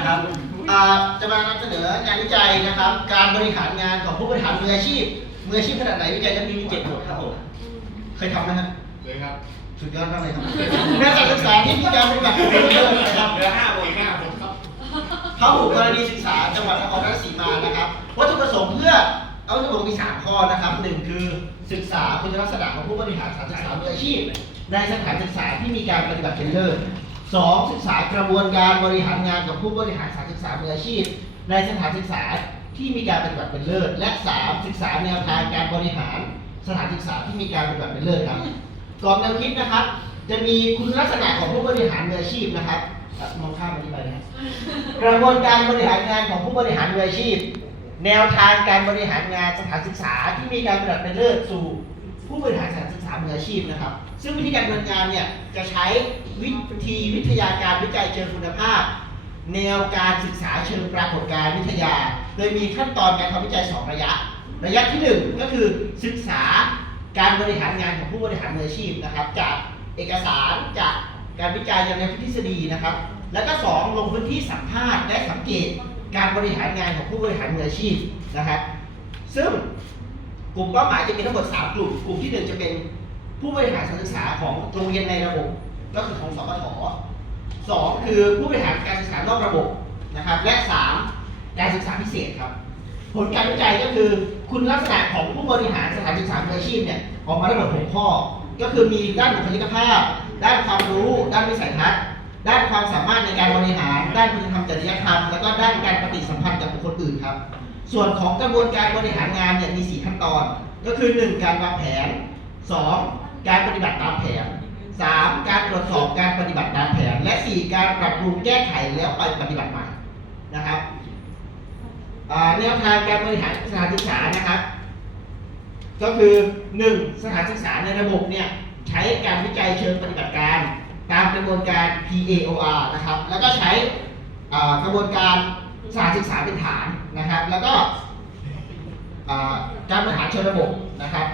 นะครับอ่าจะมานำเสนองานวิจัยนะครับ การบริหารงานของผู้บริหารมืออาชีพมืออาชีพขนาดไหนวิจัยจะมีมีเจ็ดบทครับผมเคยทำไหมครับเลยครับสุดยอดมากเลยครับนักศึกษาที่มีการปฏิบัติเป็นเยอะนะครับเหลือห้าบทห้าบทครับพหุกรณีศึกษาจังหวัดนครราชสีมานะครับวัตถุประสงค์เพื่อเอาวัตถุประสงค์มีสามข้อนะครับหนึ่งคือศึกษาคุณลักษณะของผู้บริหารสถานศึกษามืออาชีพในสถานศึกษาที่มีการปฏิบัติเป็นเลิศ สองศึกษากระบวนการบริหารงานกับผู้บริหารสถานศึกษามืออาชีพ ในสถานศึกษาที่มีการปฏิบัติเป็นเลิศ และสามศึกษาแนวทางการบริหารสถานศึกษาที่มีการปฏิบัติเป็นเลิศครับกรอบแนวคิดนะครับ จะมีคุณลักษณะของผู้บริหารมืออาชีพนะครับมองข้ามอันนี้ไปนะกระบวนการบริหารงานของผู้บริหารมืออาชีพ แนวทางการบริหารงานสถานศึกษาที่มีการปฏิบัติเป็นเลิศสู่ ผู้บริหารสถานศึกษามืออาชีพนะครับ ซึ่งวิธีการดำเนินงานเนี่ยจะใช้วิธีวิทยาการวิจัยเชิงคุณภาพ แนวการศึกษาเชิงปรากฏการณ์วิทยา โดยมีขั้นตอนการทำวิจัย 2 ระยะ ระยะที่ 1 ก็คือศึกษาการบริหารงานของผู้บริหารมืออาชีพนะครับ จากเอกสารจากการวิจัยจากแนทฤษฎีนะครับ แล้วก็ 2 ลงพื้นที่สัมภาษณ์และสังเกตการบริหารงานของผู้บริหารมืออาชีพนะครับ ซึ่ง กลุ่มเป้าหมายจะมีทั้งหมด 3 กลุ่ม กลุ่มที่ 1 จะเป็นผู้บริหารสถานศึกษาของโรงเรียนในระบบก็คือของสปทสองคือผู้บริหารการศึกษานอกระบบนะครับ และสามการศึกษาพิเศษครับ ผลการวิจัยก็คือคุณลักษณะของผู้บริหารสถานศึกษาออาชีพเนี่ยออกมาทั้งหมดหกข้อ ก็คือมีด้านบุคลิกภาพ ด้านความรู้ ด้านวิสัยทัศน์ ด้านความสามารถในการบริหาร ด้านคุณธรรม จริยธรรม แล้วก็ด้านการปฏิสัมพันธ์กับบุคคลอื่นครับ ส่วนของกระบวนการบริหารงานเนี่ยมีสี่ขั้นตอน ก็คือ 1 การวางแผน 2 การปฏิบัติตามแผน 3. การตรวจสอบการปฏิบัติตามแผน และ 4 การปรับปรุงแก้ไขแล้วไปปฏิบัติใหม่นะครับแนวทางการบริหารสถานศึกษานะครับ ก็คือ 1. สถานศึกษาในระบบเนี่ยใช้การวิจัยเชิงปฏิบัติการ ตามกระบวนการ PAOR นะครับ แล้วก็ใช้ กระบวนการสถานศึกษาเป็นฐานนะครับ แล้วก็การบริหารเชิงระบบนะครับ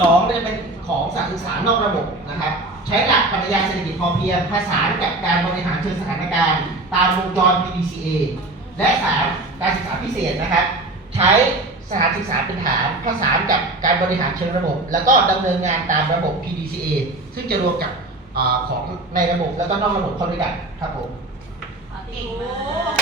สองเนี่ยเป็นของสถานศึกษานอกระบบนะครับ ใช้หลักปรัชญาเศรษฐกิจพอเพียงผสานกับการบริหารเชิงสถานการณ์ ตามวงจร PDCA และสามการศึกษาพิเศษนะครับ ใช้สถานศึกษาเป็นฐานผสานกับการบริหารเชิงระบบ แล้วก็ดำเนินงานตามระบบ PDCA ซึ่งจะรวมกับอของในระบบแล้วก็นอกระบบเข้าด้วยกันครับผม เก่งมาก